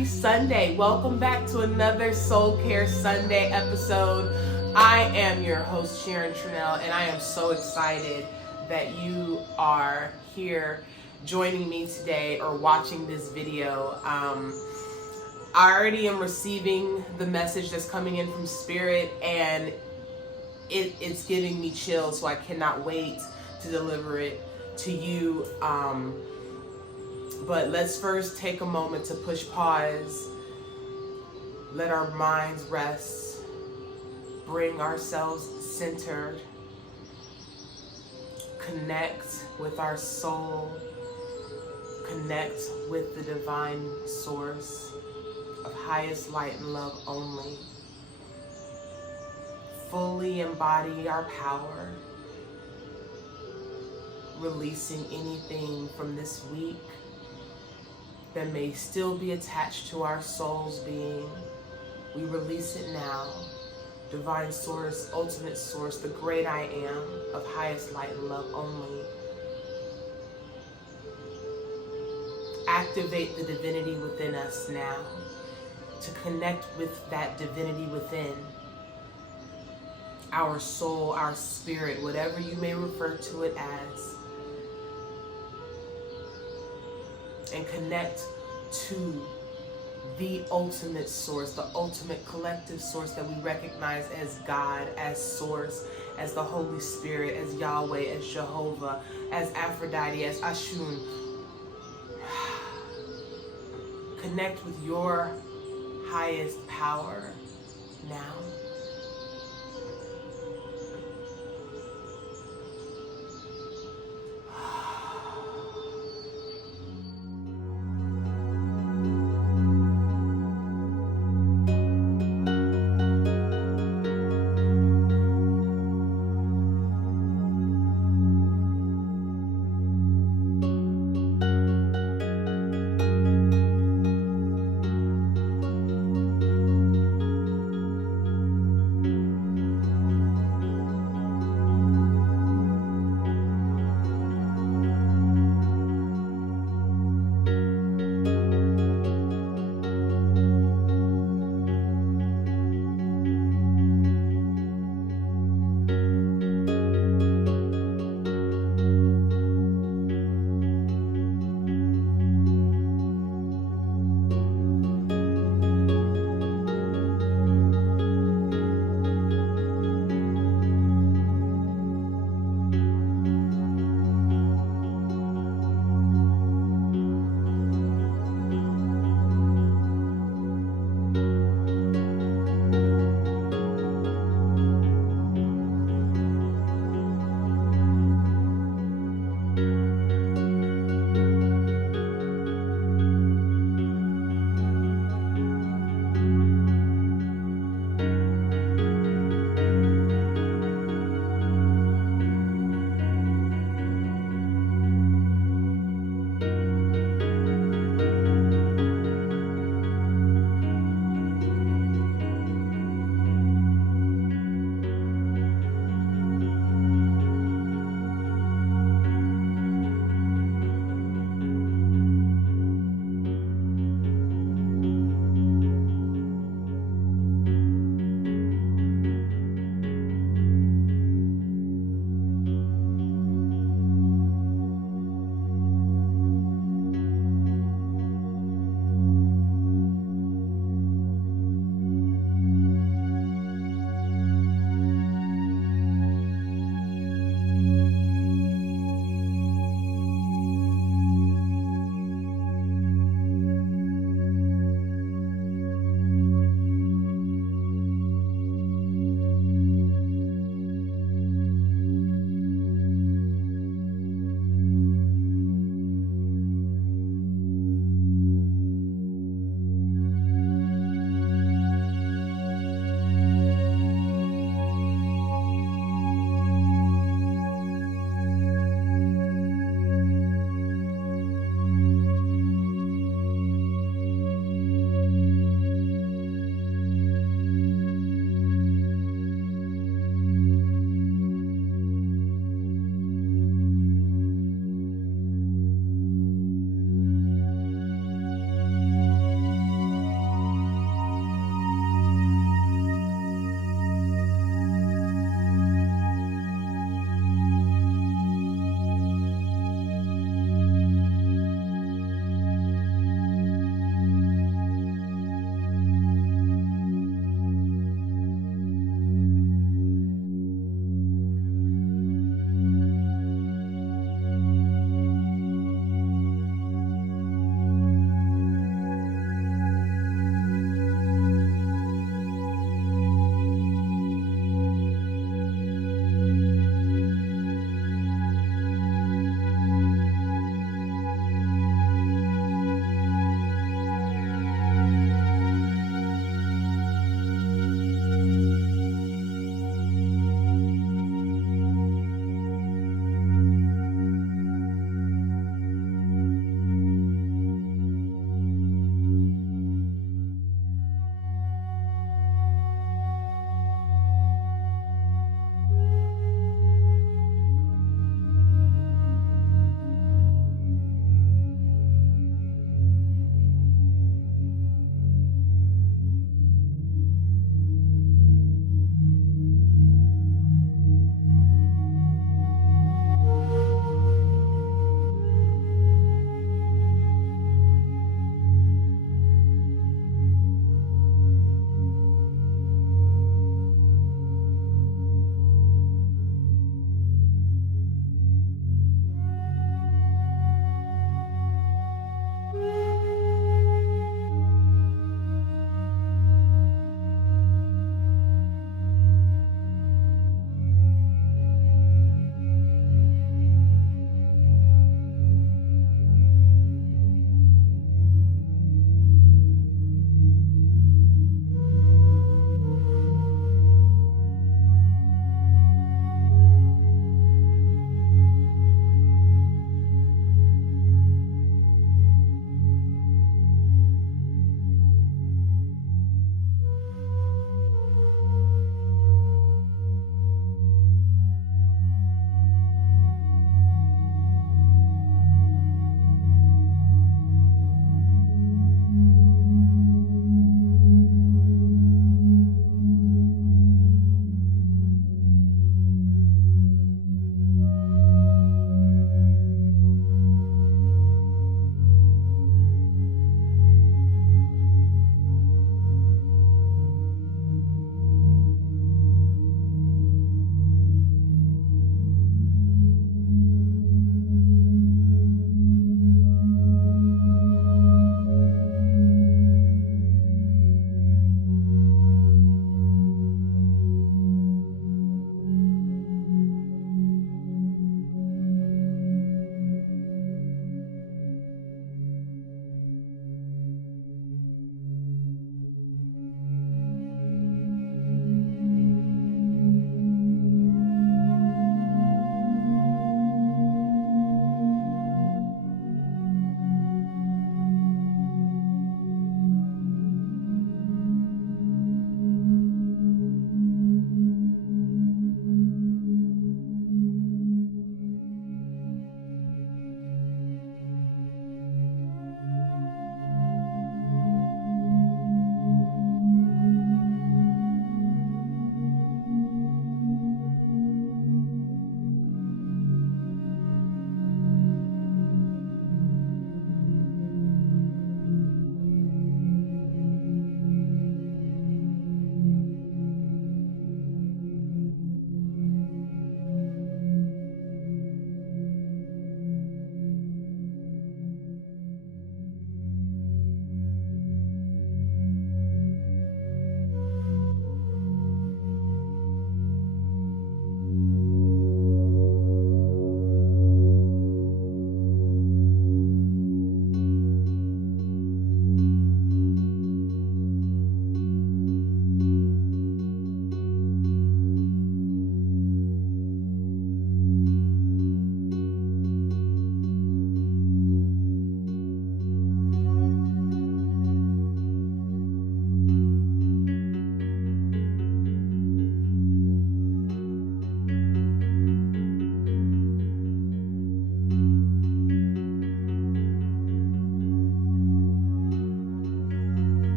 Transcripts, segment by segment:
happy Sunday. Welcome back to another Soul Care Sunday episode. I am your host, Sharon Tranell, and I am so excited that you are here joining me today or watching this video. I already am receiving the message that's coming in from Spirit, and it's giving me chills, so I cannot wait to deliver it to you. But let's first take a moment to push pause, let our minds rest, bring ourselves centered, connect with our soul, connect with the divine source of highest light and love only. Fully embody our power, releasing anything from this week that may still be attached to our soul's being. We release it now. Divine source, ultimate source, the great I am of highest light and love only. Activate the divinity within us now to connect with that divinity within. Our soul, our spirit, whatever you may refer to it as. And connect to the ultimate source, the ultimate collective source that we recognize as God, as source, as the Holy Spirit, as Yahweh, as Jehovah, as Aphrodite, as Ashun. Connect with your highest power now.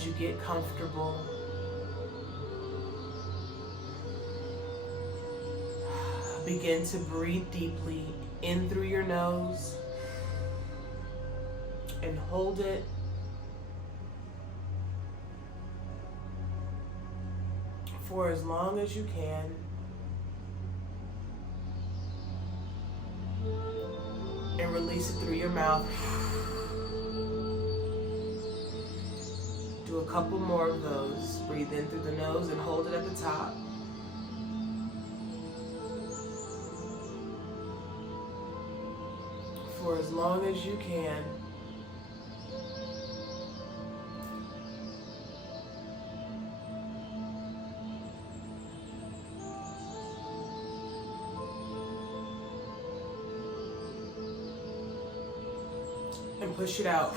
as you get comfortable, begin to breathe deeply in through your nose and hold it. For as long as you can. And release it through your mouth. Do a couple more of those. Breathe in through the nose and hold it at the top. For as long as you can. And push it out.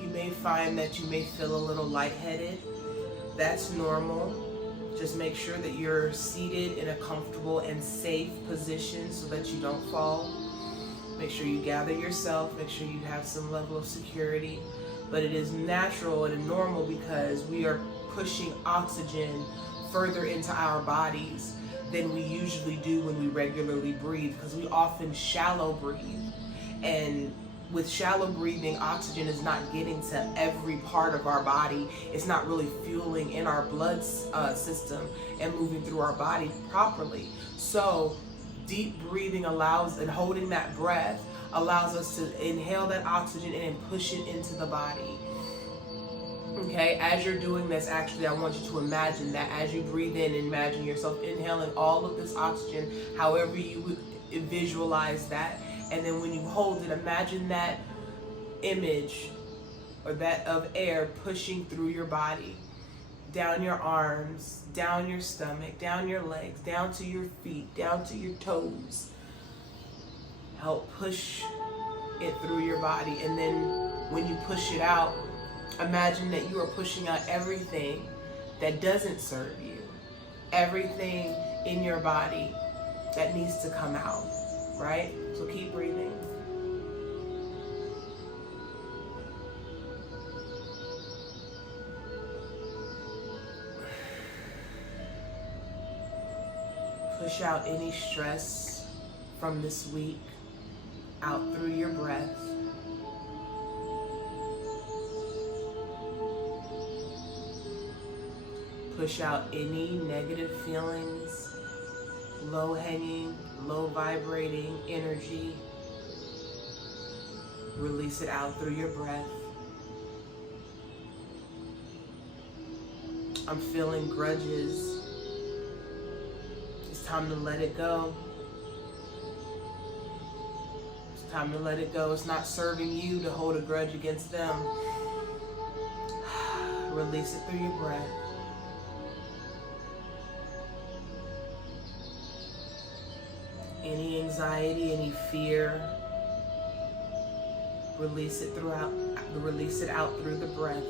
You may find that you may feel a little lightheaded. That's normal. Just make sure that you're seated in a comfortable and safe position so that you don't fall. Make sure you gather yourself. Make sure you have some level of security. But it is natural and normal because we are pushing oxygen further into our bodies than we usually do when we regularly breathe, because we often shallow breathe. And with shallow breathing, oxygen is not getting to every part of our body. It's not really fueling in our blood system and moving through our body properly. So deep breathing allows, and holding that breath allows us to inhale that oxygen and push it into the body. Okay, as you're doing this, actually, I want you to imagine that as you breathe in, imagine yourself inhaling all of this oxygen, however you would visualize that. And then when you hold it, imagine that image or that of air pushing through your body, down your arms, down your stomach, down your legs, down to your feet, down to your toes. Help push it through your body. And then when you push it out, imagine that you are pushing out everything that doesn't serve you, everything in your body that needs to come out, right? So keep breathing. Push out any stress from this week out through your breath. Push out any negative feelings, low-hanging, low-vibrating energy. Release it out through your breath. I'm feeling grudges. It's time to let it go. It's time to let it go. It's not serving you to hold a grudge against them. Release it through your breath. Any anxiety, any fear, release it out through the breath.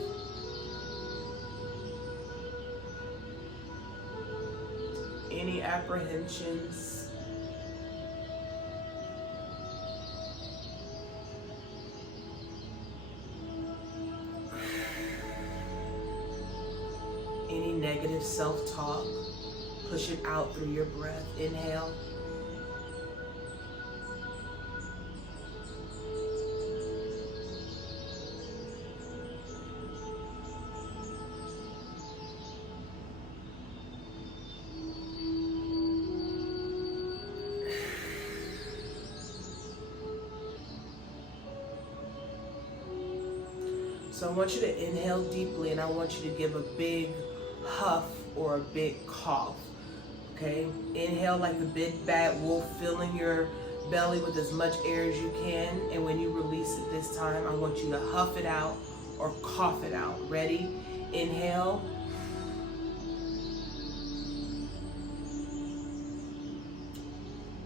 Any apprehensions, any negative self-talk, push it out through your breath. Inhale. So I want you to inhale deeply, and I want you to give a big huff or a big cough, okay? Inhale like a big bad wolf, filling your belly with as much air as you can. And when you release it this time, I want you to huff it out or cough it out. Ready? Inhale.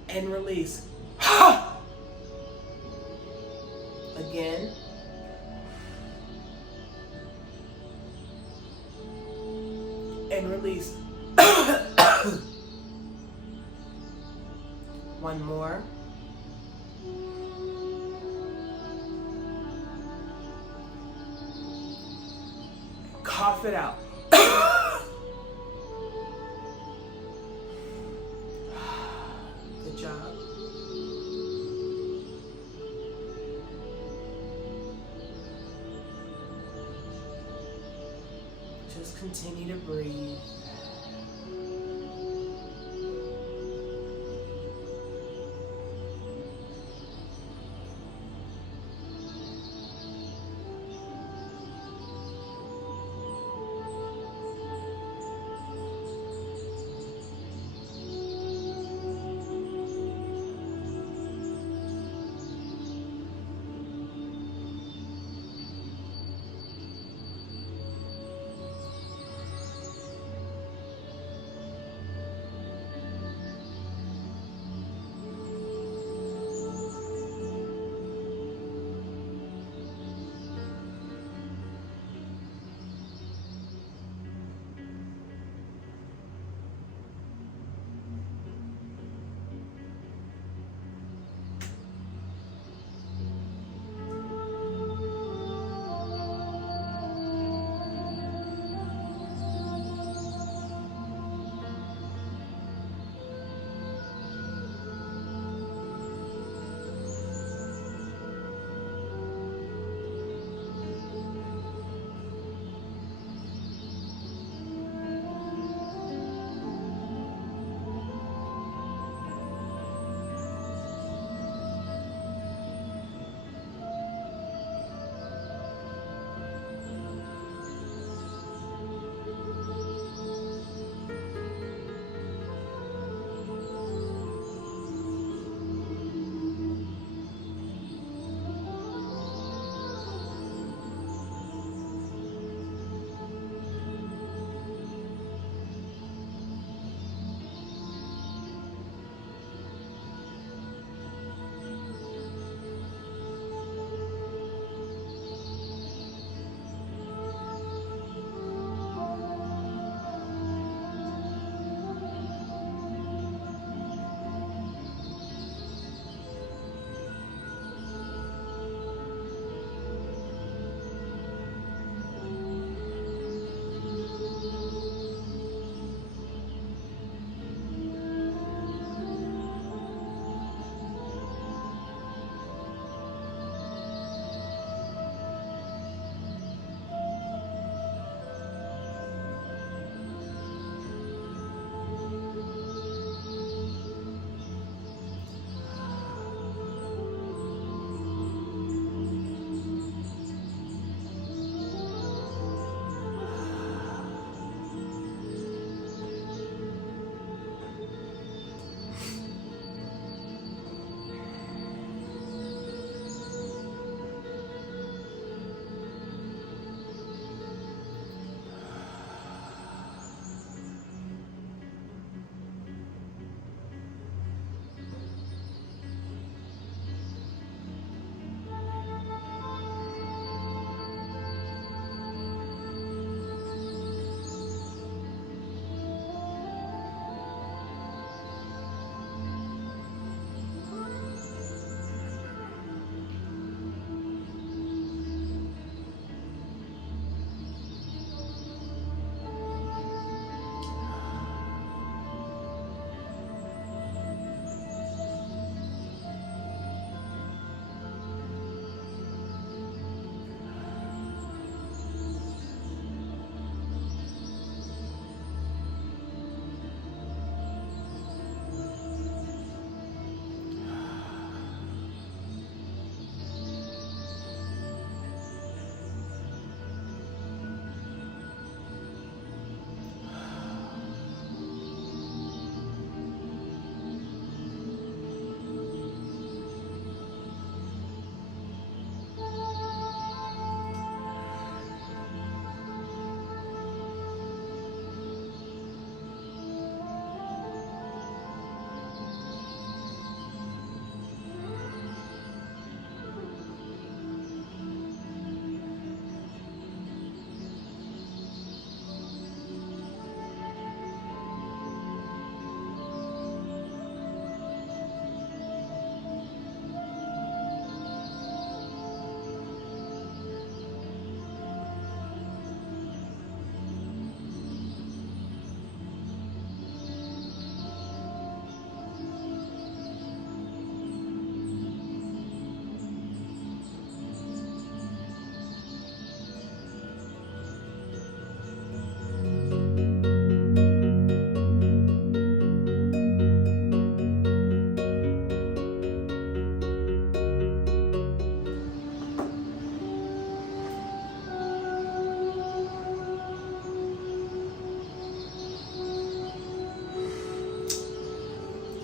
And release. Again. And release. One more. Cough it out. Good job. Just continue to breathe.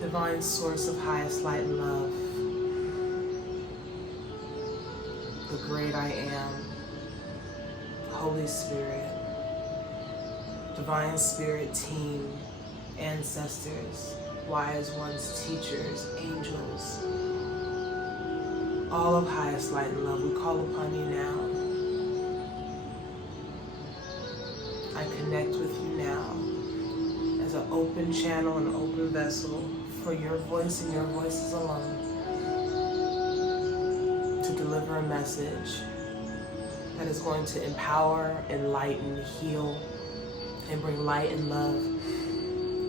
divine source of highest light and love, the great I am, Holy Spirit, divine spirit team, ancestors, wise ones, teachers, angels, all of highest light and love, we call upon you now. I connect with you now as an open channel, an open vessel for your voice and your voices alone to deliver a message that is going to empower, enlighten, heal, and bring light and love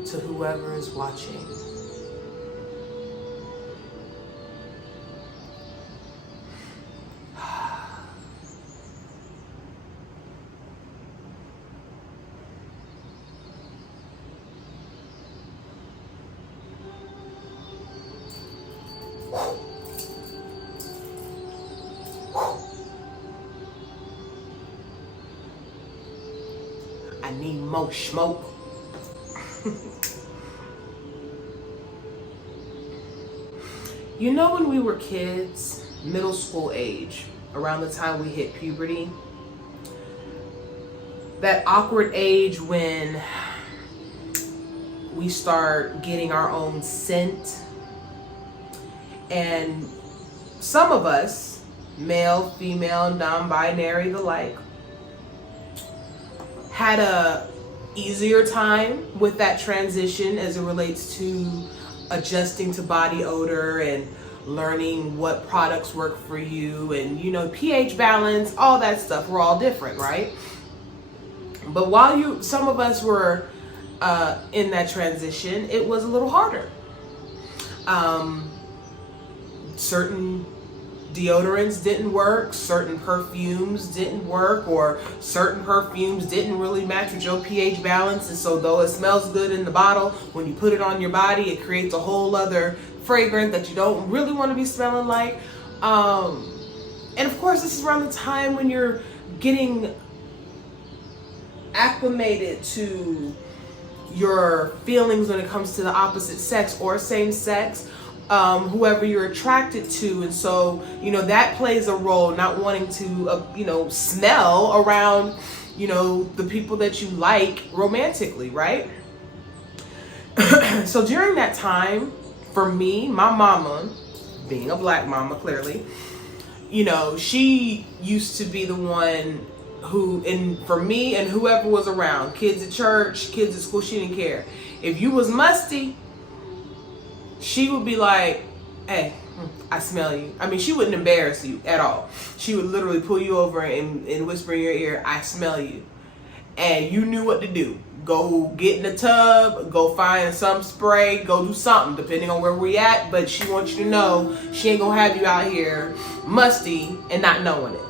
to whoever is watching. I need more smoke. You know, when we were kids, middle school age, around the time we hit puberty, that awkward age when we start getting our own scent, and some of us, male, female, non-binary, the like, had a easier time with that transition as it relates to adjusting to body odor and learning what products work for you, and pH balance, all that stuff. We're all different, right? But while some of us were in that transition, it was a little harder. Certain deodorants didn't work, certain perfumes didn't work, or certain perfumes didn't really match with your pH balance, and so though it smells good in the bottle, when you put it on your body, it creates a whole other fragrance that you don't really want to be smelling like. And of course, this is around the time when you're getting acclimated to your feelings when it comes to the opposite sex or same sex. Whoever you're attracted to, and so that plays a role, not wanting to smell around the people that you like romantically, right? So during that time, for me, my mama, being a black mama, clearly, she used to be the one who, and for me and whoever was around, kids at church, kids at school, she didn't care. If you was musty, she would be like, hey, I smell you. I mean, she wouldn't embarrass you at all. She would literally pull you over and whisper in your ear, I smell you. And you knew what to do. Go get in the tub, go find some spray, go do something, depending on where we at. But she wants you to know she ain't gonna have you out here musty and not knowing it.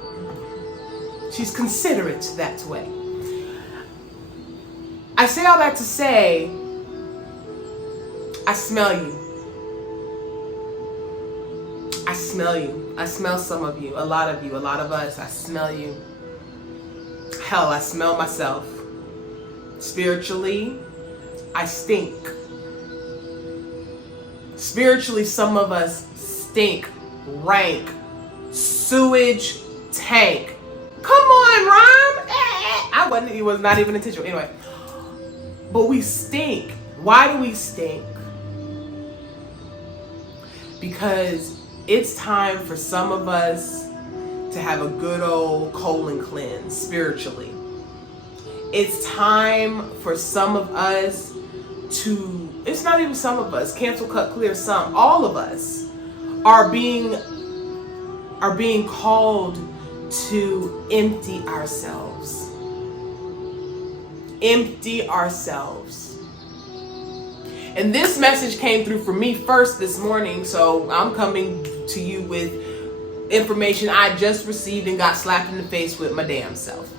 She's considerate that way. I say all that to say, I smell you. I smell you. I smell some of you, a lot of us. I smell you. Hell, I smell myself. Spiritually, I stink. Spiritually, some of us stink. Rank. Sewage tank. Come on, rhyme. It was not even intentional. Anyway, but we stink. Why do we stink? Because it's time for some of us to have a good old colon cleanse spiritually. It's time for some of us to, it's not even some of us, cancel, cut, clear, some, all of us are being called to empty ourselves. Empty ourselves. And this message came through for me first this morning, so I'm coming to you with information I just received and got slapped in the face with my damn self.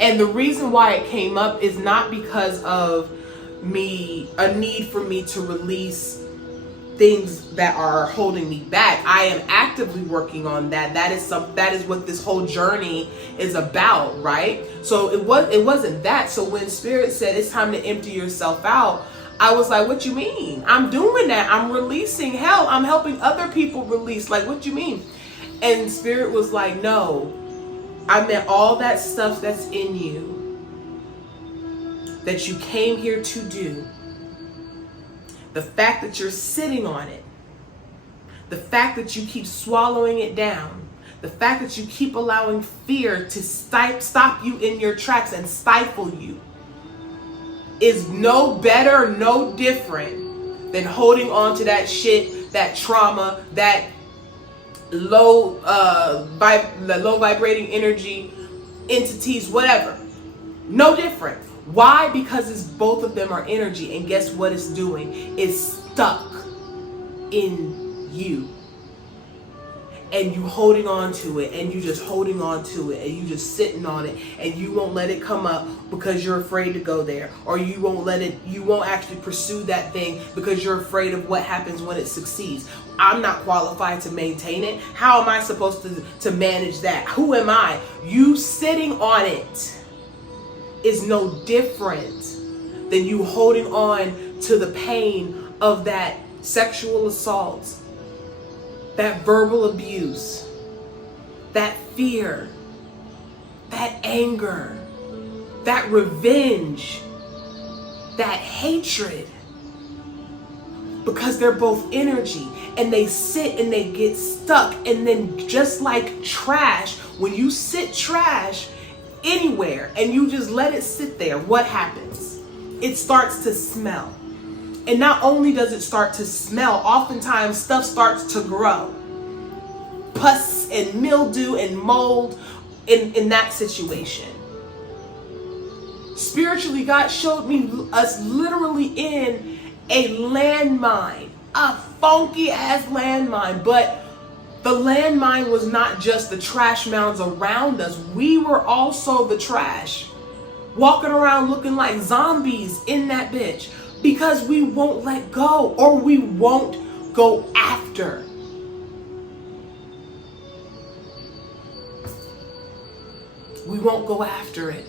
And the reason why it came up is not because of a need for me to release things that are holding me back. I am actively working on that. That is what this whole journey is about, right? So it wasn't that. So when Spirit said it's time to empty yourself out, I was like, what you mean? I'm doing that. I'm releasing hell. I'm helping other people release. Like, what you mean? And Spirit was like, no, I meant all that stuff that's in you that you came here to do. The fact that you're sitting on it, the fact that you keep swallowing it down, the fact that you keep allowing fear to stop you in your tracks and stifle you is no better, no different than holding on to that shit, that trauma, that low vibrating energy, entities, whatever. No different. Why? Because it's both of them are energy, and guess what it's doing? It's stuck in you. And you holding on to it, and you just holding on to it, and you just sitting on it, and you won't let it come up because you're afraid to go there, or you won't actually pursue that thing because you're afraid of what happens when it succeeds. I'm not qualified to maintain it. How am I supposed to manage that? Who am I? You sitting on it is no different than you holding on to the pain of that sexual assault, that verbal abuse, that fear, that anger, that revenge, that hatred. Because they're both energy, and they sit and they get stuck. And then just like trash, when you sit trash anywhere and you just let it sit there, what happens? It starts to smell. And not only does it start to smell, oftentimes stuff starts to grow. Pus and mildew and mold in that situation. Spiritually, God showed me us literally in a landmine, a funky ass landmine. But the landmine was not just the trash mounds around us. We were also the trash, walking around looking like zombies in that bitch. Because we won't let go, or we won't go after. We won't go after it.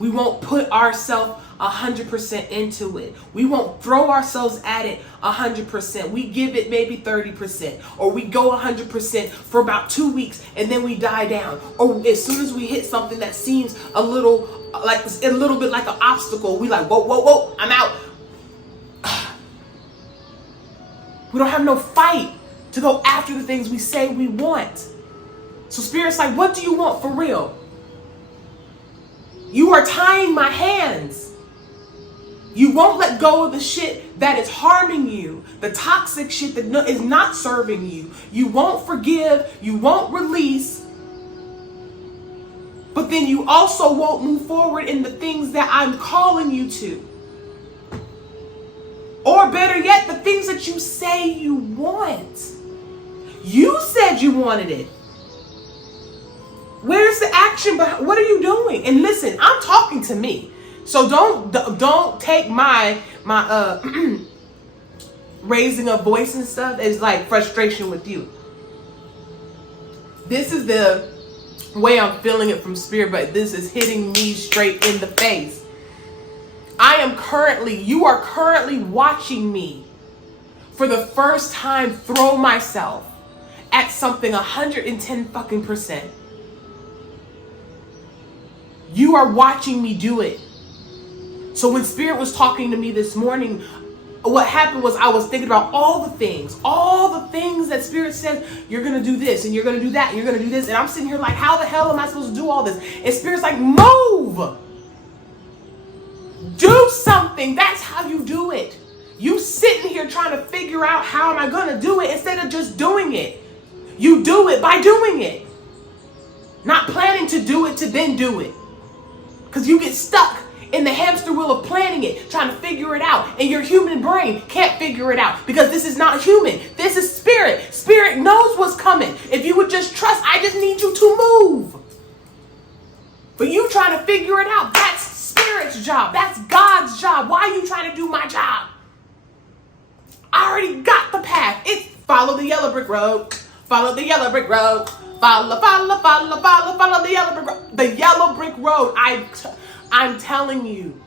We won't put ourselves 100% into it. We won't throw ourselves at it 100%. We give it maybe 30%, or we go 100% for about 2 weeks and then we die down. Or as soon as we hit something that seems a little bit like an obstacle, we like, whoa, I'm out. We don't have no fight to go after the things we say we want. So Spirit's like, what do you want for real? You are tying my hands. You won't let go of the shit that is harming you, the toxic shit that is not serving you. You won't forgive, you won't release, but then you also won't move forward in the things that I'm calling you to. Or better yet, the things that you say you want. You said you wanted it. Where's the action behind? What are you doing? And listen, I'm talking to me. So don't take my raising a voice and stuff as like frustration with you. This is the way I'm feeling it from Spirit, but this is hitting me straight in the face. You are currently watching me for the first time throw myself at something 110 fucking percent. You are watching me do it. So when Spirit was talking to me this morning, what happened was I was thinking about all the things that Spirit says, you're going to do this and you're going to do that and you're going to do this. And I'm sitting here like, how the hell am I supposed to do all this? And Spirit's like, move. Do something. That's how you do it. You sitting here trying to figure out how am I going to do it instead of just doing it. You do it by doing it. Not planning to do it to then do it. Because you get stuck in the hamster wheel of planning it, trying to figure it out. And your human brain can't figure it out because this is not human. This is Spirit. Spirit knows what's coming. If you would just trust, I just need you to move. But you trying to figure it out, that's Spirit's job. That's God's job. Why are you trying to do my job? I already got the path. It's follow the yellow brick road. Follow the yellow brick road. Follow the yellow brick road. The yellow brick road. I'm telling you,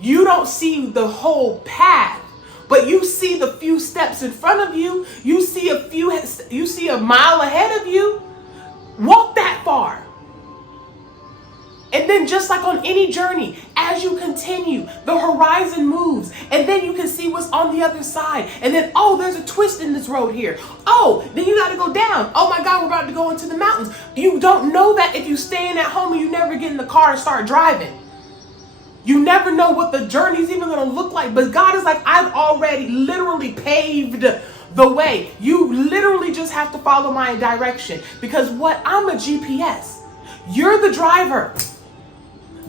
You don't see the whole path, but you see the few steps in front of you. You see a mile ahead of you. Walk that far. And then just like on any journey, as you continue, the horizon moves. And then you can see what's on the other side. And then, oh, there's a twist in this road here. Oh, then you got to go down. Oh my God, we're about to go into the mountains. You don't know that if you staying at home and you never get in the car and start driving. You never know what the journey's even going to look like. But God is like, I've already literally paved the way. You literally just have to follow my direction. Because I'm a GPS. You're the driver.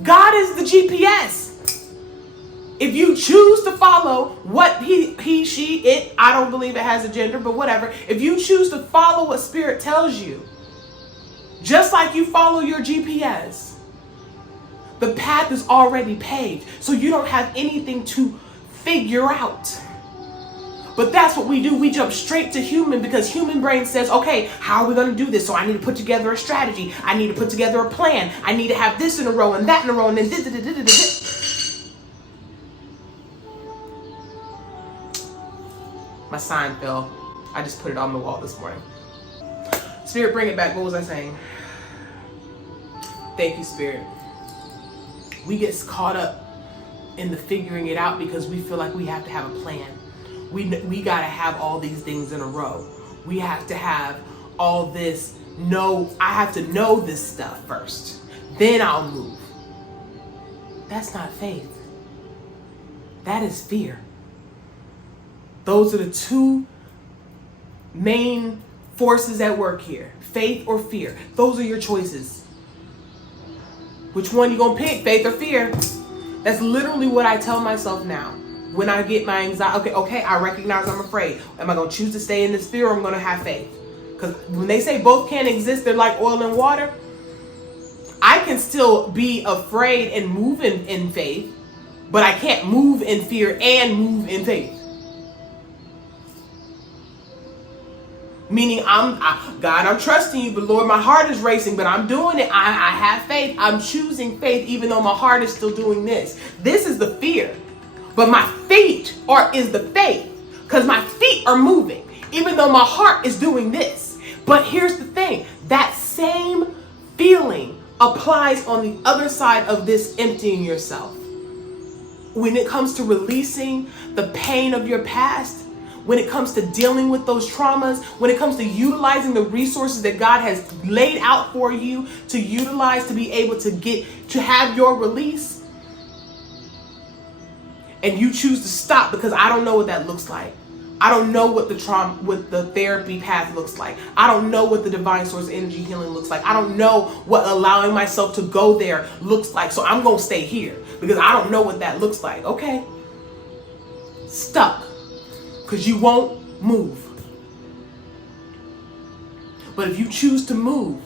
God is the GPS. If you choose to follow what he, she, it, I don't believe it has a gender, but whatever. If you choose to follow what Spirit tells you, just like you follow your GPS, the path is already paved. So you don't have anything to figure out. But that's what we do. We jump straight to human because human brain says, okay, how are we going to do this? So I need to put together a strategy. I need to put together a plan. I need to have this in a row and that in a row and then this. My sign fell. I just put it on the wall this morning. Spirit, bring it back. What was I saying? Thank you, Spirit. We get caught up in the figuring it out because we feel like we have to have a plan. We got to have all these things in a row. We have to have all this. I have to know this stuff first. Then I'll move. That's not faith. That is fear. Those are the two main forces at work here. Faith or fear. Those are your choices. Which one you gonna pick, faith or fear? That's literally what I tell myself now. When I get my anxiety, okay, I recognize I'm afraid. Am I going to choose to stay in this fear or I'm going to have faith? Because when they say both can't exist, they're like oil and water. I can still be afraid and move in faith, but I can't move in fear and move in faith. Meaning, God, I'm trusting you, but Lord, my heart is racing, but I'm doing it. I have faith. I'm choosing faith, even though my heart is still doing this. This is the fear. But my feet is the faith, because my feet are moving, even though my heart is doing this. But here's the thing, that same feeling applies on the other side of this emptying yourself. When it comes to releasing the pain of your past, when it comes to dealing with those traumas, when it comes to utilizing the resources that God has laid out for you to utilize to be able to have your release, and you choose to stop because I don't know what that looks like. I don't know what the therapy path looks like. I don't know what the divine source energy healing looks like. I don't know what allowing myself to go there looks like. So I'm going to stay here because I don't know what that looks like. Okay. Stuck because you won't move. But if you choose to move,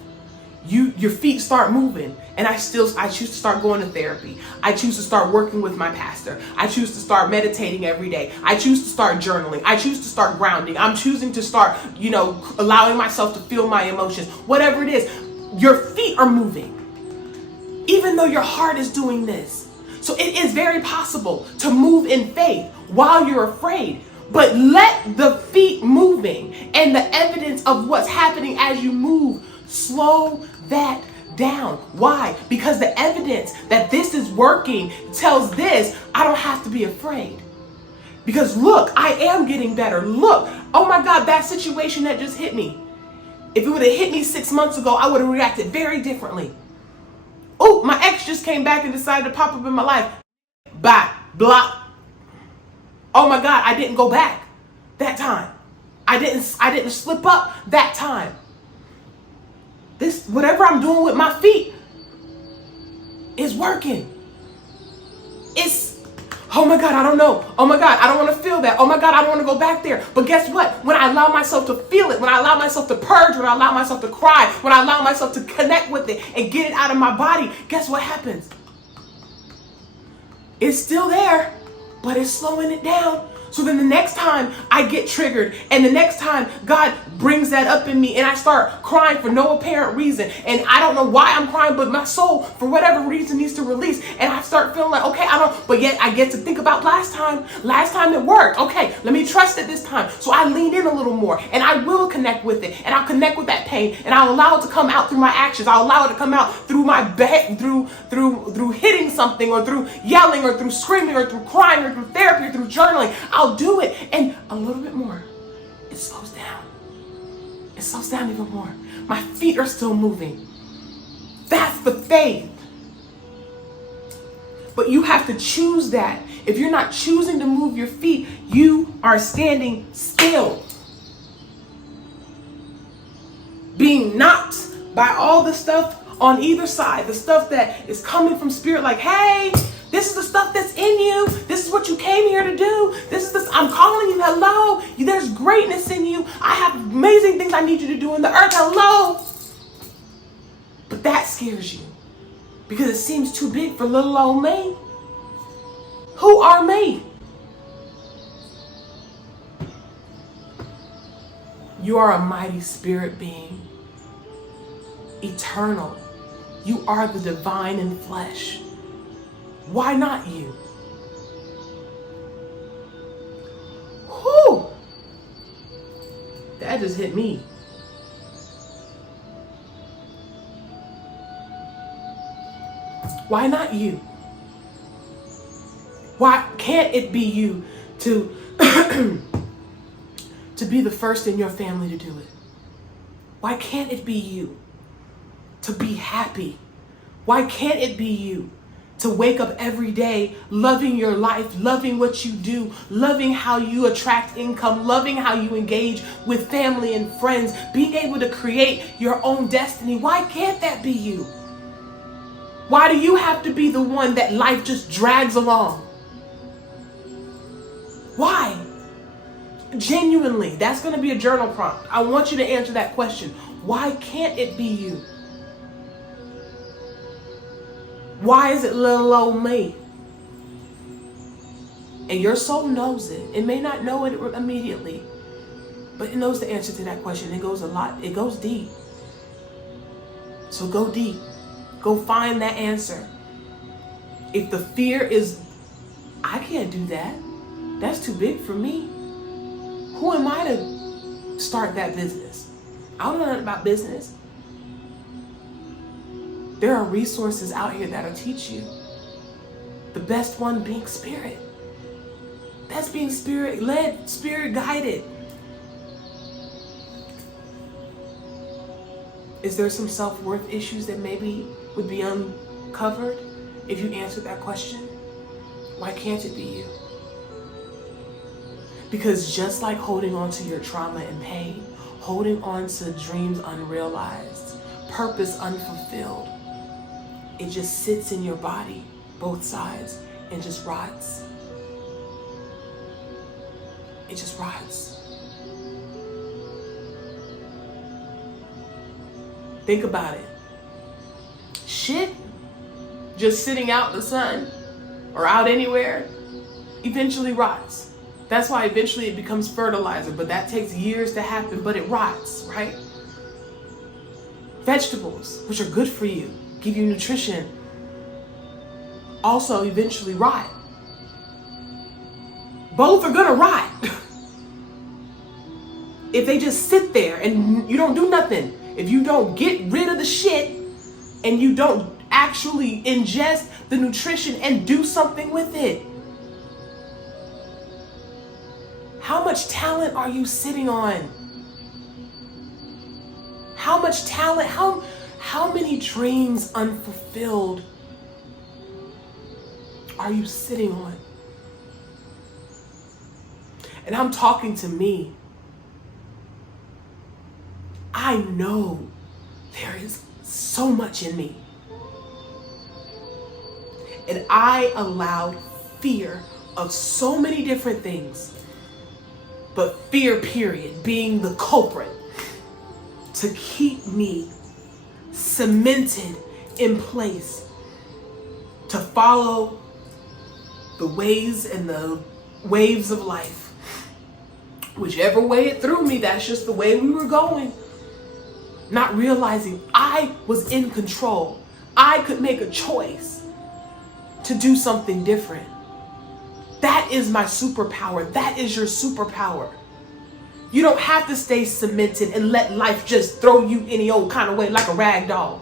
your feet start moving. And I choose to start going to therapy. I choose to start working with my pastor. I choose to start meditating every day. I choose to start journaling. I choose to start grounding. I'm choosing to start, allowing myself to feel my emotions. Whatever it is, your feet are moving. Even though your heart is doing this. So it is very possible to move in faith while you're afraid. But let the feet moving and the evidence of what's happening as you move slow that down. Why? Because the evidence that this is working tells this, I don't have to be afraid. Because look, I am getting better. Look, oh my God, that situation that just hit me. If it would have hit me 6 months ago, I would have reacted very differently. Oh, my ex just came back and decided to pop up in my life. Bye, block. Oh my God, I didn't go back that time. I didn't slip up that time. This, whatever I'm doing with my feet is working. It's, oh my God, I don't know. Oh my God, I don't want to feel that. Oh my God, I don't want to go back there. But guess what? When I allow myself to feel it, when I allow myself to purge, when I allow myself to cry, when I allow myself to connect with it and get it out of my body, guess what happens? It's still there, but it's slowing it down So then the next time I get triggered, and the next time God brings that up in me and I start crying for no apparent reason, and I don't know why I'm crying, but my soul for whatever reason needs to release, and I start feeling like, okay, but yet I get to think about last time it worked. Okay, let me trust it this time. So I lean in a little more, and I will connect with it, and I'll connect with that pain, and I'll allow it to come out through my actions. I'll allow it to come out through my bed, through hitting something, or through yelling, or through screaming, or through crying, or through therapy, or through journaling. I'll do it, and a little bit more. It slows down. It slows down even more. My feet are still moving. That's the faith. But you have to choose that. If you're not choosing to move your feet, you are standing still, being knocked by all the stuff on either side, the stuff that is coming from spirit, like, hey, this is the stuff that's in you. This is what you came here to do. I'm calling you. Hello. There's greatness in you. I have amazing things I need you to do in the earth. Hello. But that scares you because it seems too big for little old me. Who are me? You are a mighty spirit being, eternal. You are the divine in flesh. Why not you? Whew. That just hit me. Why not you? Why can't it be you to to be the first in your family to do it? Why can't it be you to be happy? Why can't it be you to wake up every day loving your life, loving what you do, loving how you attract income, loving how you engage with family and friends, being able to create your own destiny? Why can't that be you? Why do you have to be the one that life just drags along? Why? Genuinely, that's going to be a journal prompt. I want you to answer that question. Why can't it be you? Why is it little old me? And your soul knows it. It may not know it immediately, but it knows the answer to that question. It goes deep. So go deep. Go find that answer. If the fear is, I can't do that. That's too big for me. Who am I to start that business? I don't know nothing about business. There are resources out here that'll teach you. The best one being spirit. That's being spirit led, spirit guided. Is there some self-worth issues that maybe would be uncovered if you answered that question? Why can't it be you? Because just like holding on to your trauma and pain, holding on to dreams unrealized, purpose unfulfilled, it just sits in your body, both sides, and just rots. It just rots. Think about it. Shit just sitting out in the sun or out anywhere eventually rots. That's why eventually it becomes fertilizer, but that takes years to happen, but it rots, right? Vegetables, which are good for you, give you nutrition, also eventually rot. Both are gonna rot. If they just sit there and you don't do nothing, if you don't get rid of the shit and you don't actually ingest the nutrition and do something with it. How much talent are you sitting on? How much talent, how many dreams unfulfilled are you sitting on? And I'm talking to me. I know there is so much in me. And I allowed fear of so many different things, but fear, period, being the culprit, to keep me cemented in place, to follow the ways and the waves of life. Whichever way it threw me, that's just the way we were going. Not realizing I was in control. I could make a choice to do something different. That is my superpower. That is your superpower. You don't have to stay cemented and let life just throw you any old kind of way like a rag doll.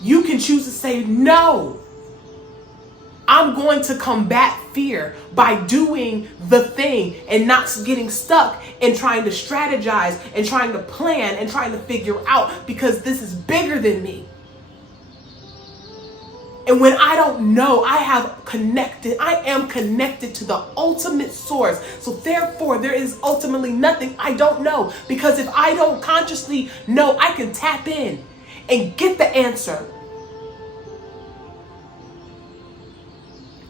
You can choose to say, no, I'm going to combat fear by doing the thing and not getting stuck and trying to strategize and trying to plan and trying to figure out, because this is bigger than me. And when I don't know, I am connected to the ultimate source. So therefore, there is ultimately nothing I don't know. Because if I don't consciously know, I can tap in and get the answer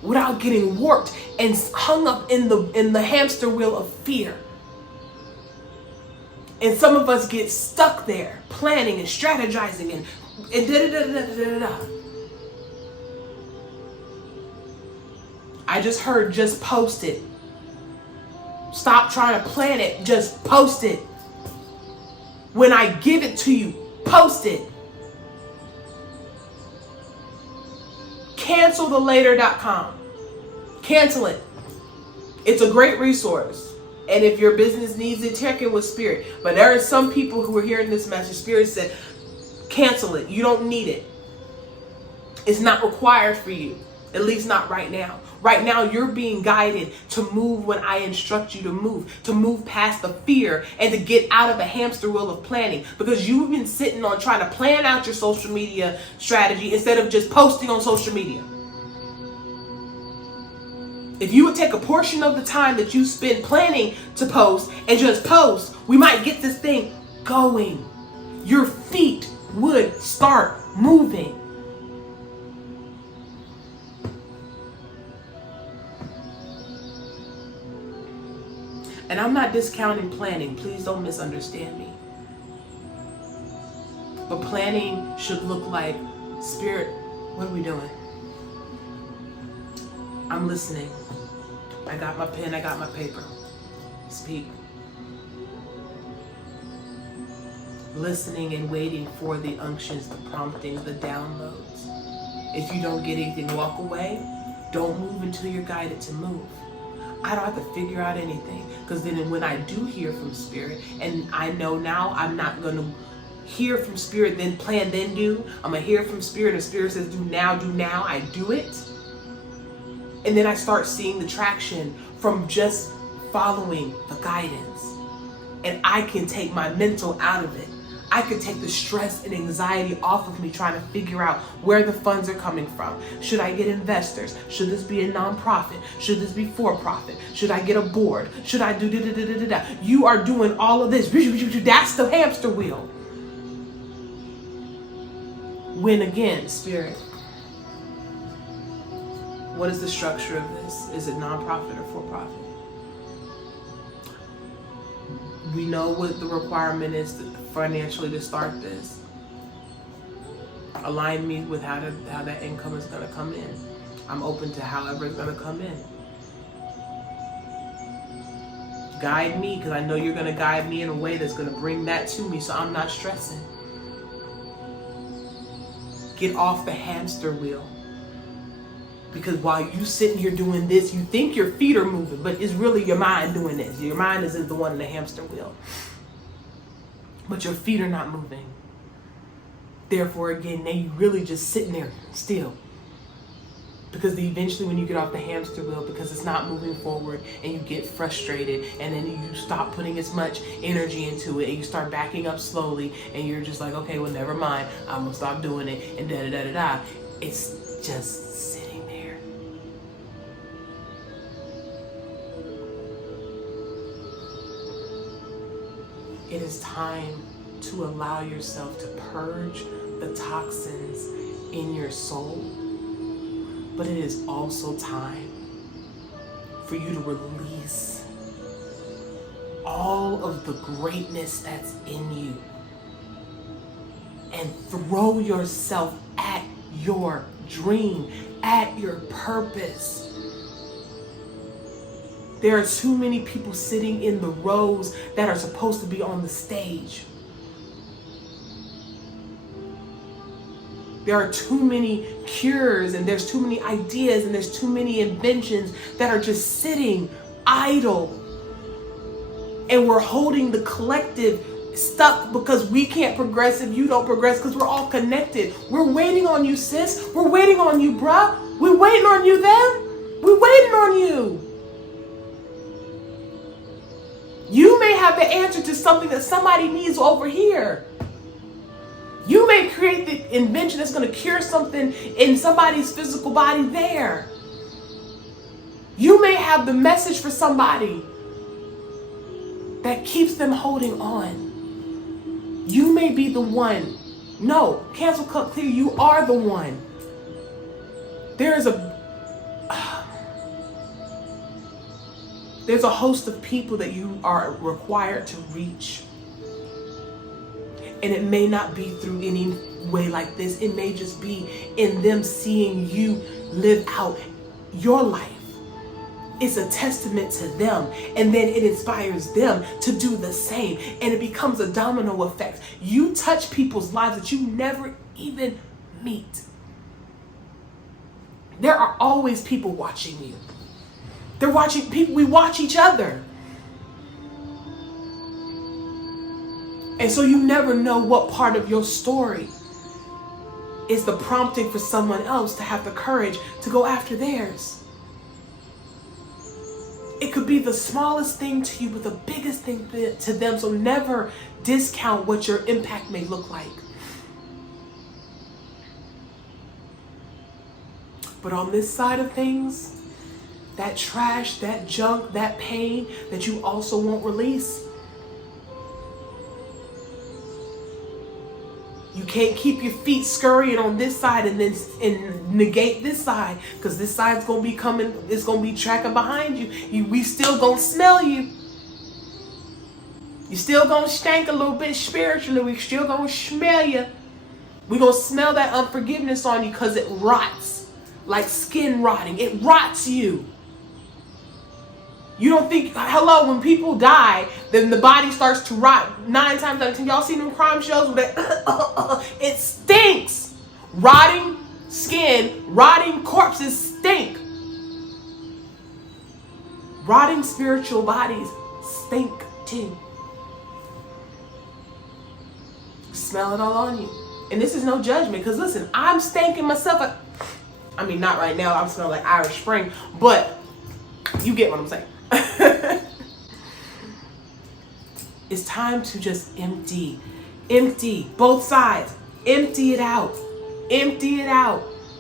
without getting warped and hung up in the hamster wheel of fear. And some of us get stuck there, planning and strategizing and da-da-da-da-da-da-da. I just heard, just post it. Stop trying to plan it, just post it. When I give it to you, post it. CancelTheLater.com. Cancel it. It's a great resource. And if your business needs it, check in with Spirit. But there are some people who are hearing this message. Spirit said, cancel it. You don't need it. It's not required for you. At least not right now. Right now, you're being guided to move when I instruct you to move past the fear and to get out of the hamster wheel of planning, because you've been sitting on trying to plan out your social media strategy instead of just posting on social media. If you would take a portion of the time that you spend planning to post and just post, we might get this thing going. Your feet would start moving. And I'm not discounting planning. Please don't misunderstand me. But planning should look like, Spirit, what are we doing? I'm listening. I got my pen, I got my paper. Speak. Listening and waiting for the unctions, the promptings, the downloads. If you don't get anything, walk away. Don't move until you're guided to move. I don't have to figure out anything, because then when I do hear from Spirit, and I know now I'm not going to hear from Spirit, then plan, then do. I'm going to hear from Spirit, and Spirit says do now, I do it. And then I start seeing the traction from just following the guidance. And I can take my mental out of it. I could take the stress and anxiety off of me trying to figure out where the funds are coming from. Should I get investors? Should this be a nonprofit? Should this be for-profit? Should I get a board? Should I do da-da-da-da-da-da? You are doing all of this. That's the hamster wheel. When again, Spirit, what is the structure of this? Is it nonprofit or for-profit? We know what the requirement is financially to start this. Align me with how that income is going to come in. I'm open to however it's going to come in. Guide me, because I know you're going to guide me in a way that's going to bring that to me, so I'm not stressing. Get off the hamster wheel. Because while you sitting here doing this, you think your feet are moving, but it's really your mind doing this. Your mind is the one in the hamster wheel. But your feet are not moving. Therefore, again, now you really just sitting there still. Because eventually when you get off the hamster wheel, because it's not moving forward, and you get frustrated, and then you stop putting as much energy into it, and you start backing up slowly, and you're just like, okay, well, never mind. I'm going to stop doing it, and da-da-da-da-da. It's just sitting there. It is time to allow yourself to purge the toxins in your soul. But it is also time for you to release all of the greatness that's in you and throw yourself at your dream, at your purpose. There are too many people sitting in the rows that are supposed to be on the stage. There are too many cures, and there's too many ideas, and there's too many inventions that are just sitting idle. And we're holding the collective stuck because we can't progress if you don't progress, because we're all connected. We're waiting on you, sis. We're waiting on you, bruh. We're waiting on you, them. We're waiting on you. You may have the answer to something that somebody needs over here. You may create the invention that's going to cure something in somebody's physical body there. You may have the message for somebody that keeps them holding on. You may be the one. No, cancel, cut, clear. You are the one. There's a host of people that you are required to reach. And it may not be through any way like this. It may just be in them seeing you live out your life. It's a testament to them. And then it inspires them to do the same. And it becomes a domino effect. You touch people's lives that you never even meet. There are always people watching you. They're watching people. We watch each other. And so you never know what part of your story is the prompting for someone else to have the courage to go after theirs. It could be the smallest thing to you, but the biggest thing to them. So never discount what your impact may look like. But on this side of things, that trash, that junk, that pain that you also won't release. You can't keep your feet scurrying on this side and then negate this side, because this side's gonna be coming. It's gonna be tracking behind you. We still gonna smell you. You still gonna stank a little bit spiritually. We still gonna smell you. We gonna smell that unforgiveness on you because it rots, like skin rotting. It rots you. You don't think, hello, when people die, then the body starts to rot 9 times out of 10. Y'all seen them crime shows where it stinks. Rotting skin, rotting corpses stink. Rotting spiritual bodies stink too. Smell it all on you. And this is no judgment, because listen, I'm stinking myself. I mean, not right now. I'm smelling like Irish Spring, but you get what I'm saying. It's time to just empty both sides. Empty it out.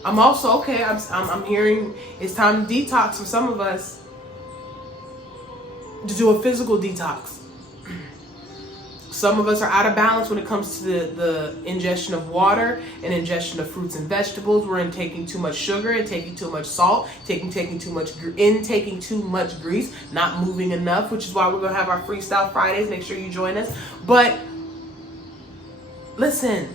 I'm also okay. I'm hearing it's time to detox for some of us, to do a physical detox. Some of us are out of balance when it comes to the ingestion of water and ingestion of fruits and vegetables. We're intaking too much sugar and taking too much salt, taking too much grease, not moving enough, which is why we're going to have our Freestyle Fridays. Make sure you join us. But listen,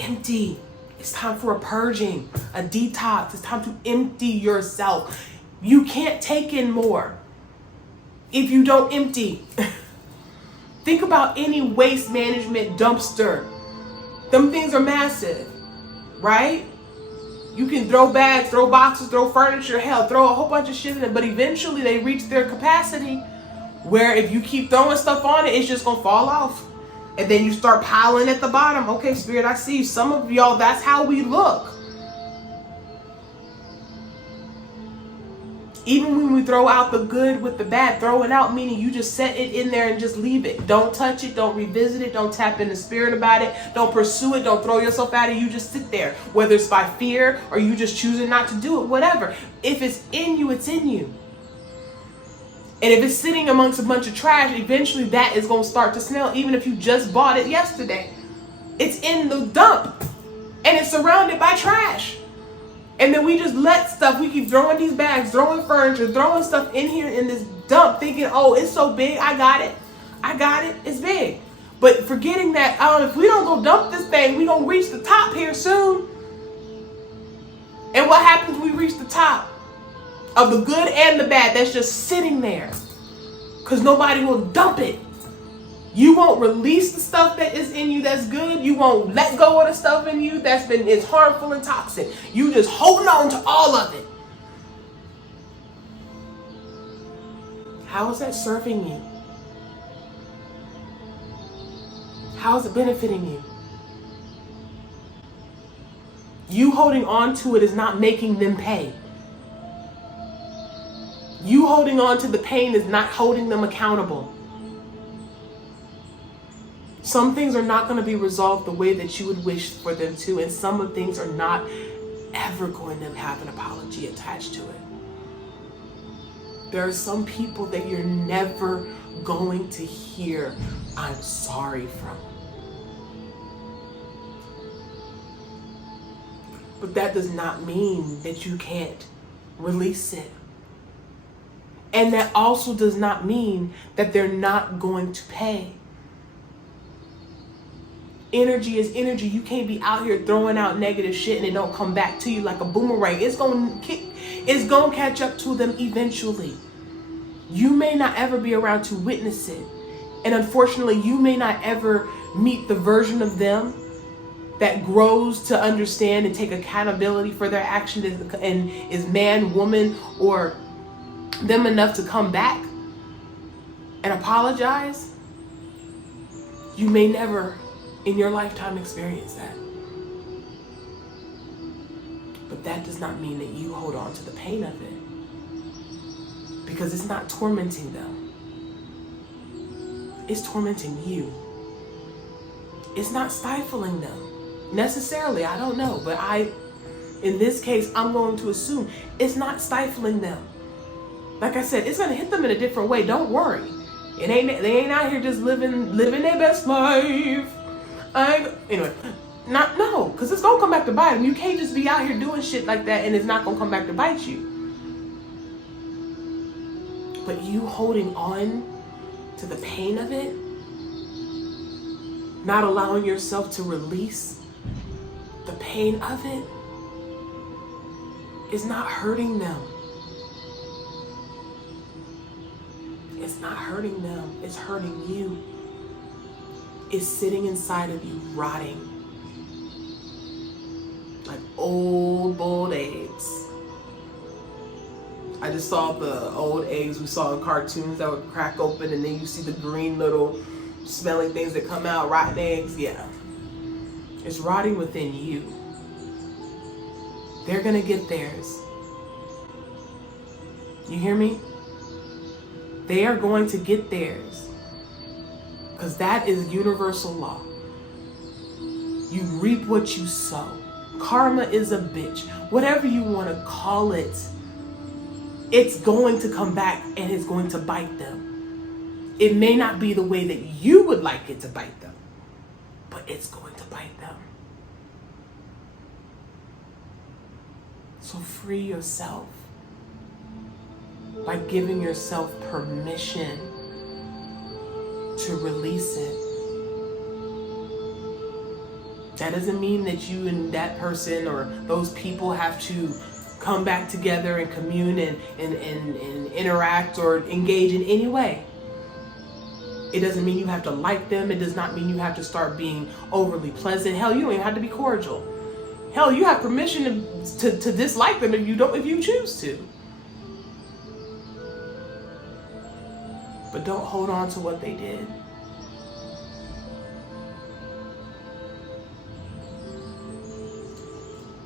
empty. It's time for a purging, a detox. It's time to empty yourself. You can't take in more if you don't empty. Think about any waste management dumpster. Them things are massive, right? You can throw bags, throw boxes, throw furniture, hell, throw a whole bunch of shit in it, but eventually they reach their capacity where if you keep throwing stuff on it, it's just gonna fall off. And then you start piling at the bottom. Okay, Spirit, I see you. Some of y'all, that's how we look. Even when we throw out the good with the bad, throwing out meaning you just set it in there and just leave it. Don't touch it. Don't revisit it. Don't tap in the spirit about it. Don't pursue it. Don't throw yourself at it. You just sit there, whether it's by fear or you just choosing not to do it, whatever. If it's in you, it's in you. And if it's sitting amongst a bunch of trash, eventually that is going to start to smell, even if you just bought it yesterday. It's in the dump and it's surrounded by trash. And then we just let stuff, we keep throwing these bags, throwing furniture, throwing stuff in here in this dump, thinking, oh, it's so big, I got it, it's big. But forgetting that, if we don't go dump this thing, we gonna reach the top here soon. And what happens when we reach the top? of the good and the bad that's just sitting there because nobody will dump it. You won't release the stuff that is in you that's good. You won't let go of the stuff in you is harmful and toxic. You just holding on to all of it. How is that serving you? How is it benefiting you? You holding on to it is not making them pay. You holding on to the pain is not holding them accountable. Some things are not going to be resolved the way that you would wish for them to, and some of things are not ever going to have an apology attached to it. There are some people that you're never going to hear "I'm sorry" from. But that does not mean that you can't release it. And that also does not mean that they're not going to pay. Energy is energy. You can't be out here throwing out negative shit and it don't come back to you like a boomerang. It's going to catch up to them eventually. You may not ever be around to witness it. And unfortunately, you may not ever meet the version of them that grows to understand and take accountability for their actions and is man, woman, or them enough to come back and apologize. You may never in your lifetime experience that. But that does not mean that you hold on to the pain of it, because it's not tormenting them. It's tormenting you. It's not stifling them necessarily. I don't know, but in this case, I'm going to assume it's not stifling them. Like I said, it's going to hit them in a different way. Don't worry. They ain't out here just living their best life. Because it's gonna come back to bite them. You can't just be out here doing shit like that and it's not gonna come back to bite you. But you holding on to the pain of it, not allowing yourself to release the pain of it, is not hurting them. It's not hurting them. It's hurting you. It's sitting inside of you, rotting like old boiled eggs. I just saw the old eggs we saw in cartoons that would crack open, and then you see the green little smelling things that come out, rotten eggs. Yeah, it's rotting within you. They're gonna get theirs. You hear me? They are going to get theirs. Because that is universal law. You reap what you sow. Karma is a bitch. Whatever you want to call it, it's going to come back and it's going to bite them. It may not be the way that you would like it to bite them, but it's going to bite them. So free yourself by giving yourself permission to release it. That doesn't mean that you and that person or those people have to come back together and commune and interact or engage in any way. It doesn't mean you have to like them. It does not mean you have to start being overly pleasant. Hell, you don't even have to be cordial. Hell, you have permission to dislike them if you choose to. But don't hold on to what they did.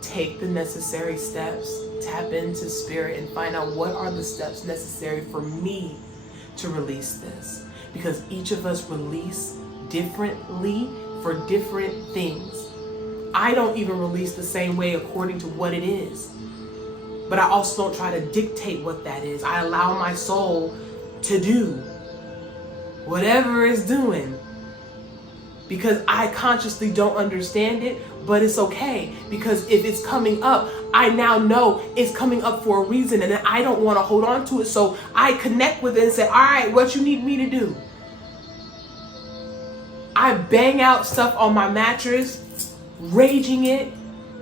Take the necessary steps, tap into spirit, and find out what are the steps necessary for me to release this. Because each of us release differently for different things. I don't even release the same way according to what it is. But I also don't try to dictate what that is. I allow my soul to do whatever it's doing, because I consciously don't understand it, but it's okay, because if it's coming up, I now know it's coming up for a reason, and I don't want to hold on to it, so I connect with it and say, all right, what you need me to do? I bang out stuff on my mattress, raging it,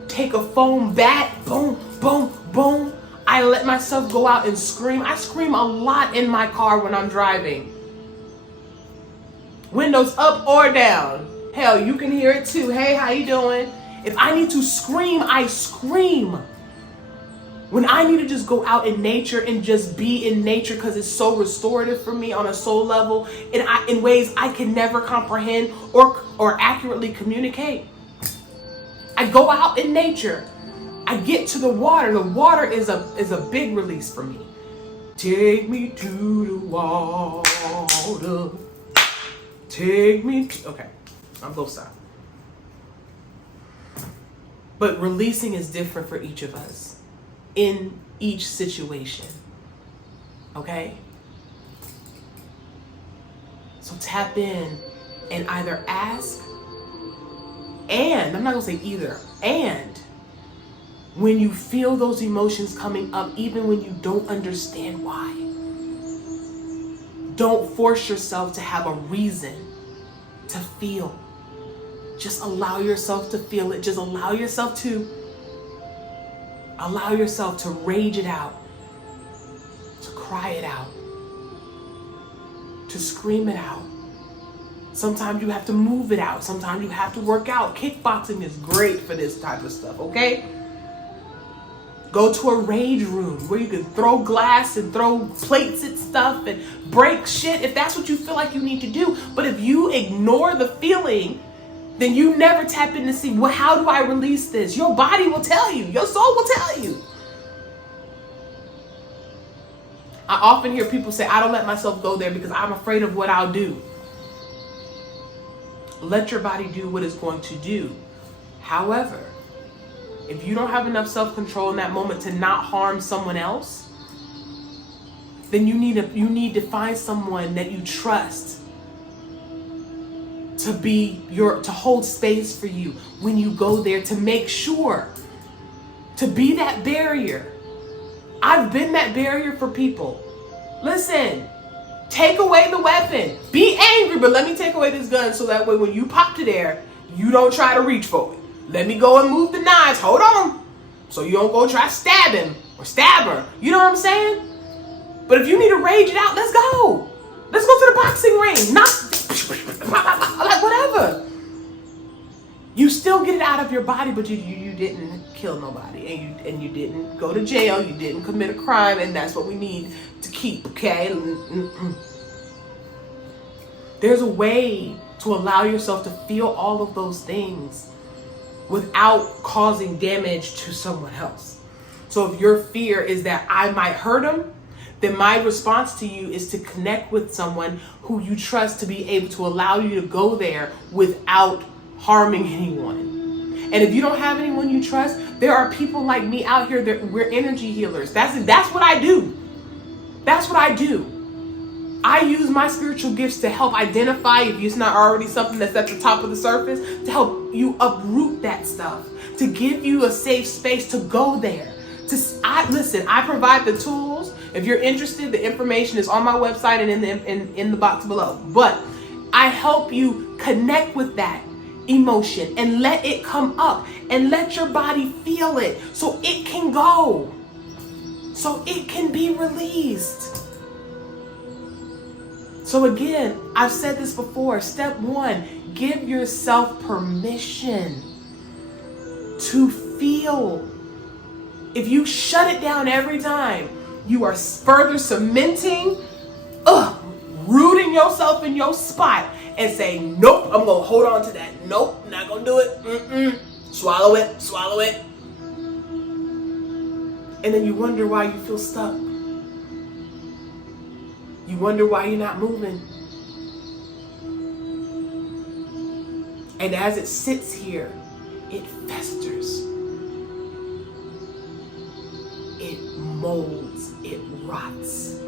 take a foam bat, boom, boom, boom. I let myself go out and scream. I scream a lot in my car when I'm driving. Windows up or down. Hell, you can hear it too. Hey, how you doing? If I need to scream, I scream. When I need to just go out in nature and just be in nature because it's so restorative for me on a soul level in ways I can never comprehend or accurately communicate. I go out in nature. I get to the water. The water is a big release for me. Take me to the water. Take me to... Okay, I'm both sides. But releasing is different for each of us in each situation. Okay? So tap in and either ask and, I'm not going to say either, and when you feel those emotions coming up, even when you don't understand why, don't force yourself to have a reason to feel. Just allow yourself to feel it. Just allow yourself to rage it out, to cry it out, to scream it out. Sometimes you have to move it out. Sometimes you have to work out. Kickboxing is great for this type of stuff, okay? Go to a rage room where you can throw glass and throw plates at stuff and break shit if that's what you feel like you need to do. But if you ignore the feeling, then you never tap in to see, well, how do I release this? Your body will tell you. Your soul will tell you. I often hear people say, I don't let myself go there because I'm afraid of what I'll do. Let your body do what it's going to do. However, if you don't have enough self-control in that moment to not harm someone else, then you need to find someone that you trust to hold space for you when you go there, to make sure to be that barrier. I've been that barrier for people. Listen, take away the weapon. Be angry, but let me take away this gun so that way when you pop to there, you don't try to reach for it. Let me go and move the knives. Hold on. So you don't go try to stab him or stab her. You know what I'm saying? But if you need to rage it out, let's go. Let's go to the boxing ring. Not like whatever. You still get it out of your body, but you didn't kill nobody, and you didn't go to jail. You didn't commit a crime, and that's what we need to keep. Okay. There's a way to allow yourself to feel all of those things without causing damage to someone else. So if your fear is that I might hurt them, then my response to you is to connect with someone who you trust to be able to allow you to go there without harming anyone. And if you don't have anyone you trust, there are people like me out here that we're energy healers. That's what I do. That's what I do. I use my spiritual gifts to help identify if it's not already something that's at the top of the surface, to help you uproot that stuff, to give you a safe space to go there. I provide the tools. If you're interested, the information is on my website and in the box below. But I help you connect with that emotion and let it come up and let your body feel it so it can go, so it can be released. So again, I've said this before. Step 1, give yourself permission to feel. If you shut it down every time, you are further cementing, rooting yourself in your spot and saying, nope, I'm going to hold on to that. Nope, not going to do it. Swallow it. And then you wonder why you feel stuck. You wonder why you're not moving. And as it sits here, it festers. It molds. It rots.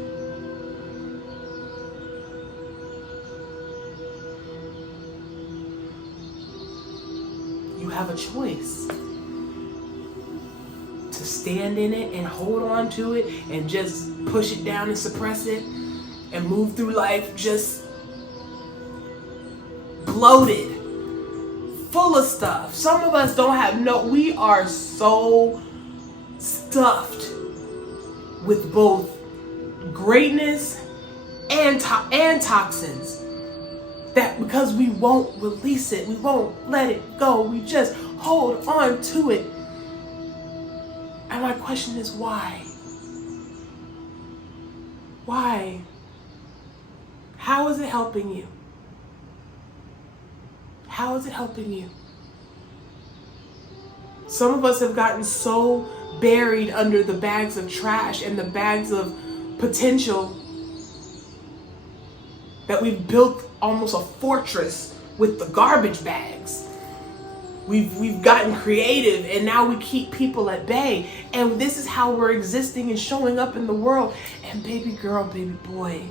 You have a choice to stand in it and hold on to it and just push it down and suppress it and move through life just bloated, full of stuff. Some of us don't have we are so stuffed with both greatness and toxins. That because we won't release it, we won't let it go, we just hold on to it. And my question is why? Why? How is it helping you? How is it helping you? Some of us have gotten so buried under the bags of trash and the bags of potential that we've built almost a fortress with the garbage bags. We've gotten creative, and now we keep people at bay. And this is how we're existing and showing up in the world. And baby girl, baby boy,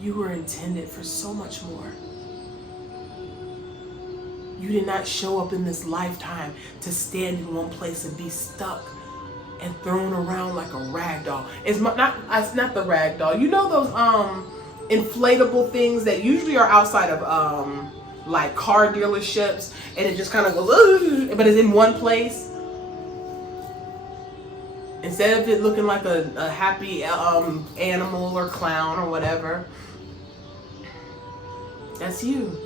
you were intended for so much more. You did not show up in this lifetime to stand in one place and be stuck and thrown around like a rag doll. It's not the rag doll. You know those inflatable things that usually are outside of like car dealerships, and it just kind of goes, but it's in one place. Instead of it looking like a happy animal or clown or whatever, that's you.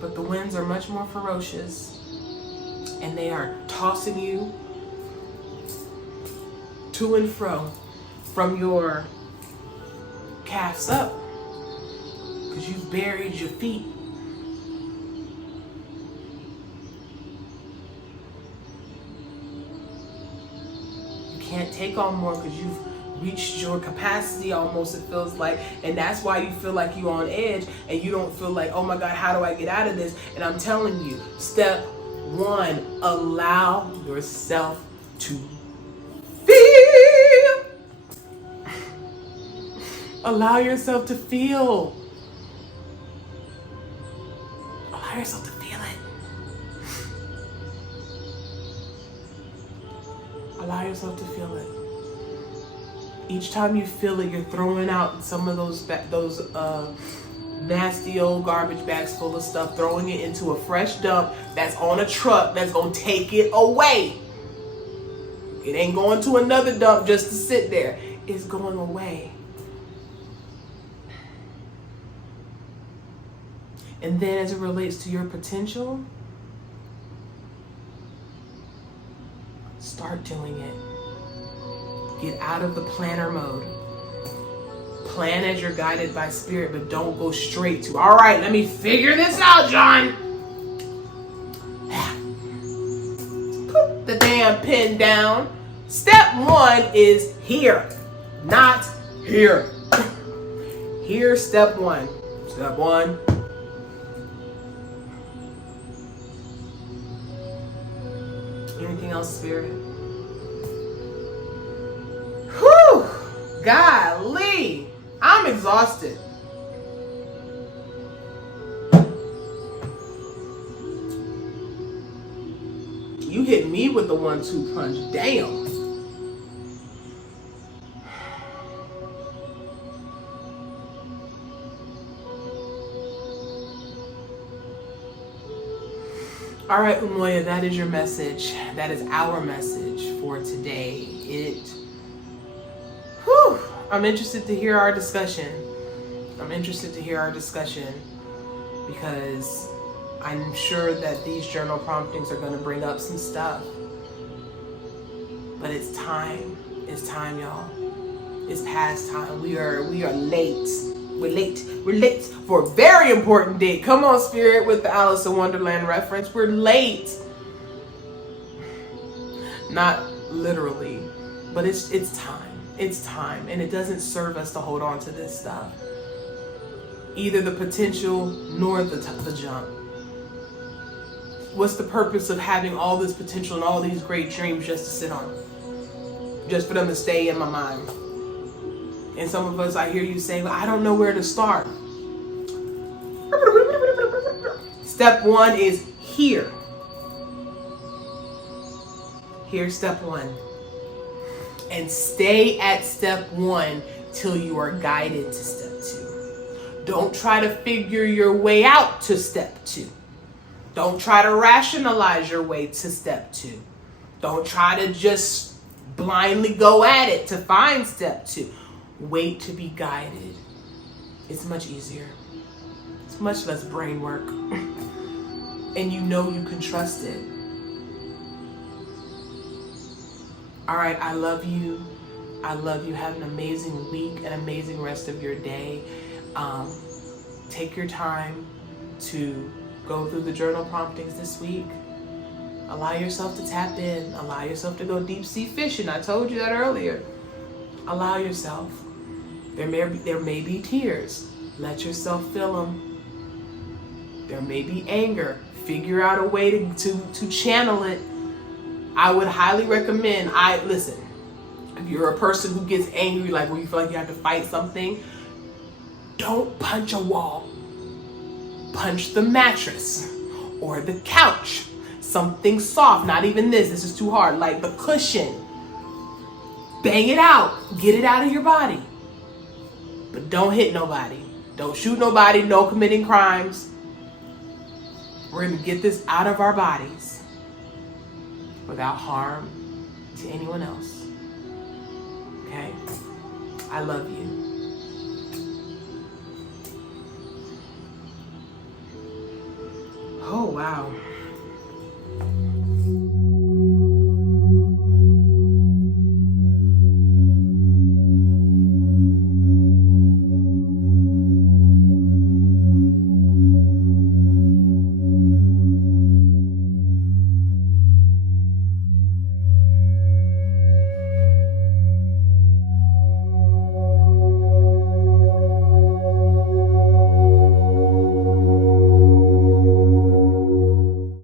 But the winds are much more ferocious, and they are tossing you to and fro from your calves up, because you've buried your feet. You can't take on more because you've reached your capacity almost, it feels like, and that's why you feel like you're on edge and you don't feel like, oh my God, how do I get out of this? And I'm telling you, step one, allow yourself to feel. Allow yourself to feel. Allow yourself to feel it. Allow yourself to feel it. Each time you feel it, you're throwing out some of those nasty old garbage bags full of stuff, throwing it into a fresh dump that's on a truck that's gonna take it away. It ain't going to another dump just to sit there. It's going away. And then as it relates to your potential, start doing it. Get out of the planner mode. Plan as you're guided by spirit, but don't go straight to, all right, let me figure this out, John. Put the damn pen down. Step one is here, not here. Here's step one. Step one. Anything else, spirit? Whew! Golly! I'm exhausted. You hit me with the 1-2 punch. Damn. All right, Umoya, that is your message. That is our message for today. I'm interested to hear our discussion. Because I'm sure that these journal promptings are going to bring up some stuff. But it's time. It's time, y'all. It's past time. We are late. We're late for a very important date. Come on, Spirit, with the Alice in Wonderland reference. We're late. Not literally, but it's time. It's time, and it doesn't serve us to hold on to this stuff. Either the potential nor the jump. What's the purpose of having all this potential and all these great dreams just to sit on? Just for them to stay in my mind. And some of us, I hear you saying, well, I don't know where to start. Step one is here. Here's step one. And stay at step one till you are guided to step two. Don't try to figure your way out to step two. Don't try to rationalize your way to step two. Don't try to just blindly go at it to find step 2. Wait to be guided. It's much easier. It's much less brain work. And you know you can trust it. All right, I love you. I love you. Have an amazing week, an amazing rest of your day. Take your time to go through the journal promptings this week. Allow yourself to tap in. Allow yourself to go deep sea fishing. I told you that earlier. Allow yourself. There may be tears. Let yourself feel them. There may be anger. Figure out a way to channel it. I would highly recommend, listen, if you're a person who gets angry, like when you feel like you have to fight something, don't punch a wall. Punch the mattress or the couch. Something soft, not even this is too hard, like the cushion. Bang it out. Get it out of your body. But don't hit nobody. Don't shoot nobody. No committing crimes. We're going to get this out of our bodies without harm to anyone else. Okay? I love you. Oh, wow.